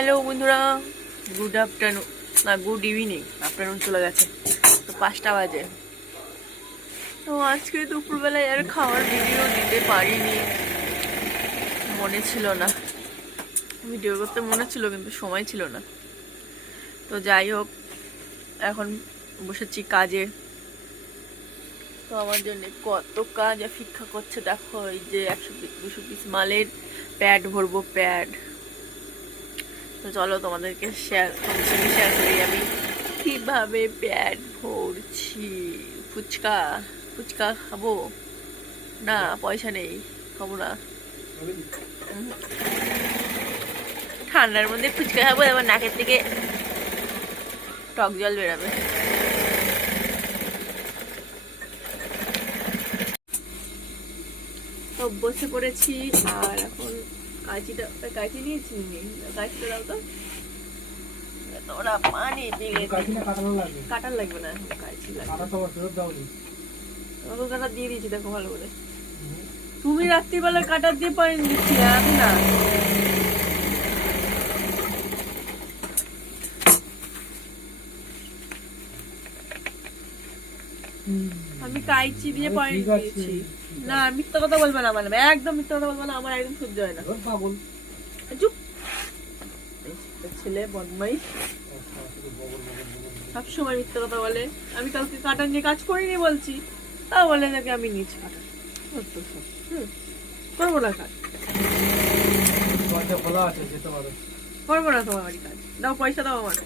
Hello বন্ধুরা good afternoon না good evening afternoon চলে গেছে। তো পাঁচটা বাজে। তো আজকে দুপুরবেলায় আর খাওয়ার ভিডিও দিতে পারিনি। মনে ছিল না। ভিডিও করতে মনে ছিল, কিন্তু সময় ছিল না। তো যাই হোক, এখন বসেছি কাজে। তো আমার জন্য কত কাজ অপেক্ষা করছে। দেখো, এই যে একশো দুশো পিস মালের প্যাড ভরবো প্যাড তো চলো তোমাদেরকে শেয়ার তোমাদের শেয়ার করি আমি। কীভাবে প্যাড ভরছি? ফুচকা। ফুচকা খাব? না পয়সা নেই খাব না। ঠান্ডার মধ্যে ফুচকা খাব এবার নাকের থেকে টক জল বেরাবে। তো বসে পড়েছি আর এখন কাঁচিটা কাঁচি নিয়েছি কাঁচিটা দাও তো। পানি কাটানো লাগবে। কাটার লাগবে না কাঁচি লাগবে। কাটা দিয়ে দিয়েছি দেখো ভালো করে। তুমি রাত্রিবেলা কাটার দিয়ে পানি দিচ্ছি আমি না। আমি পানি ঠিক আছে, দিয়েছি। না মিথ্যা কথা বলবে না মানে একদম মিথ্যা কথা বলবে না আমার একদম সহ্য হয় না। পাগল। চুপ। ছেলে বদমাইশ। সবসময় মিথ্যা কথা বলে। আমি কালকে কাটা নিয়ে কাজ করিনি বলছি তাও বলে নাকি আমি নিয়েছি। কাটা করব না কাজ। করব না তোমার বাড়ি কাজ। দাও পয়সা দাও আমার।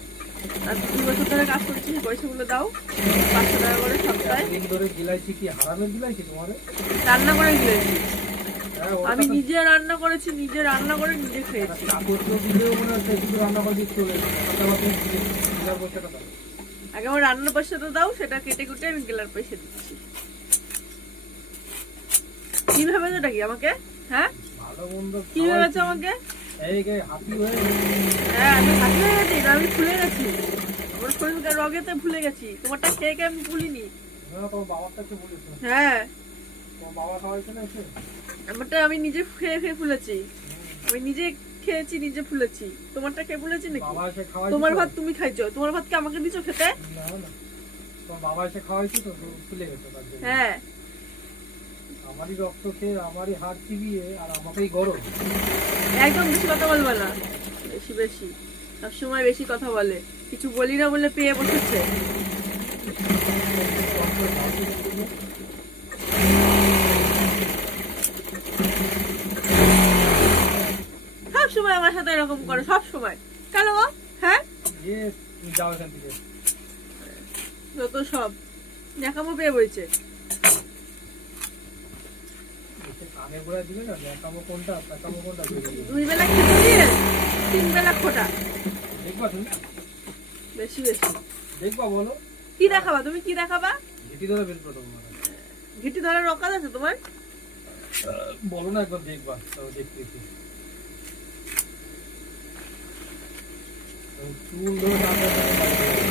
আর দুই বছর ধরে কাজ করছি পয়সাগুলো দাও। পাঁচশো টাকা করে সপ্তাহে। দিন ধরে গিলাইছি কি? হারামের গিলাইছি তোমারে? রান্না করে দিয়েছি হ্যাঁ, আমি নিজে রান্না করেছি নিজে রান্না করে নিজে খেয়েছি। তো। আগে আমার রান্নার পয়সাটা দাও সেটা কেটে কুটে আমি গেলার পয়সা দিচ্ছি। কি ভেবেছো নাকি আমাকে? হ্যাঁ? কি ভেবেছো আমাকে? হয়ে আমি হাতি হয়ে গেছি আমি ভুলে গেছি। আমার শরীরকে রগেতে ভুলে গেছি তোমারটা খেয়ে খেয়ে আমি ভুলিনি? না, তোমার বাবার হ্যাঁ। তোমার বাবা খাওয়াইছে আমারটা আমি নিজে খেয়ে খেয়ে ফুলেছি। আমি নিজে খেয়েছি নিজে ফুলেছি। তোমারটা খেয়ে ফুলেছি নাকি? বাবা এসে খাওয়াইছে তোমার ভাত তুমি খাইছো তোমার ভাত কি আমাকে দিছো খেতে? বাবা এসে খাওয়াইছে তো ফুলে গেছে হ্যাঁ। আমারই রক্ত খেয়ে আমারই হাত চিবিয়ে আর আমাকেই গরম। একদম বেশি কথা বলবে না। বেশি বেশি। সবসময় বেশি কথা বলে। কিছু বলি না বলে পেয়ে বসেছে। সব সময় আমার সাথে এরকম করে সব সময় কেন? হ্যাঁ? যত সব। দেখাবো পেয়ে বইছে। দুই বেলা খেতে দিয়ে তিন বেলা খোটা। দেখবা তুমি? বেশি বেশি। দেখবা বলো? কি দেখাবা? তুমি কি দেখাবা? ঘিটি ধরে দেবো মানে। ঘিটি ধরার রকাজ আছে তোমার? বলো না একবার দেখবা দেখতেছি। চুল ধরে টানতে টানতে বাড়ি যাবে।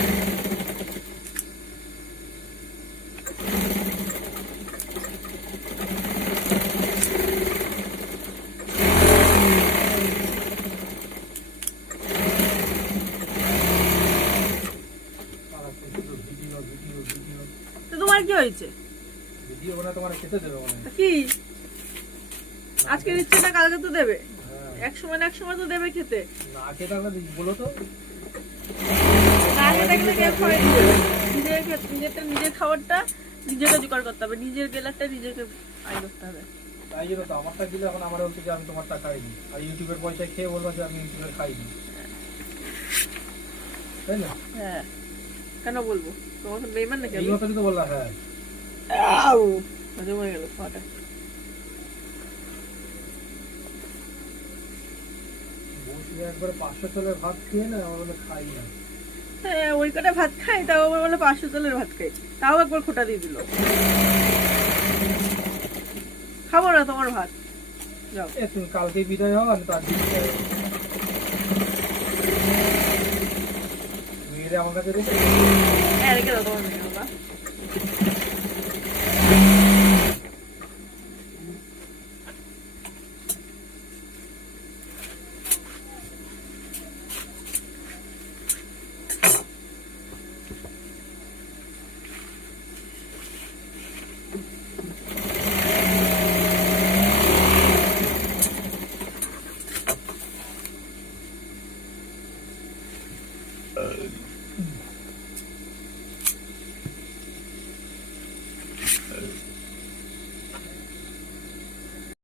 সারাক্ষণ শুধু ভিডিও ভিডিও ভিডিও তো তোমার কি হয়েছে? ভিডিও বানা তোমার খেতে দেবে মনে। কি? আজকে দিচ্ছে না কালকে তো দেবে। হ্যাঁ। এক সময় না এক সময় তো দেবে খেতে। না খেতে বলো তো। না খেতে গেলে কে খাওয়াই নিজের নিজেরটা নিজের খাবারটা নিজেকে জোগাড় করতে হবে। নিজের গেলারটা নিজেকে আয় করতে হবে। তাই জন্য তো আমারটা দিলে এখন আমার বলছে যে আমি তোমারটা খাইনি। আর ইউটিউবের পয়সা খেয়ে বলব যে আমি ইউটিউবের খাইনি। তাই না? হ্যাঁ। কেন বলব? তোমার বেইমান নাকি এই কথাই তো বললাম হ্যাঁ। আউ! হয়ে গেল খাওয়াটা পাঁচশো ভাত খেয়ে না বলে খাই না। হ্যাঁ ওই কটা ভাত খাই তাও আবার বলে পাঁচশো চালের ভাত খাই তাও একবার খোটা দিয়ে দিল। খাব না তোমার ভাত। যাও। তুমি কালকে বিদায় হও আমি তার vediamo una vedere. Eh, che la dorme, va. Uh... Mm-hmm.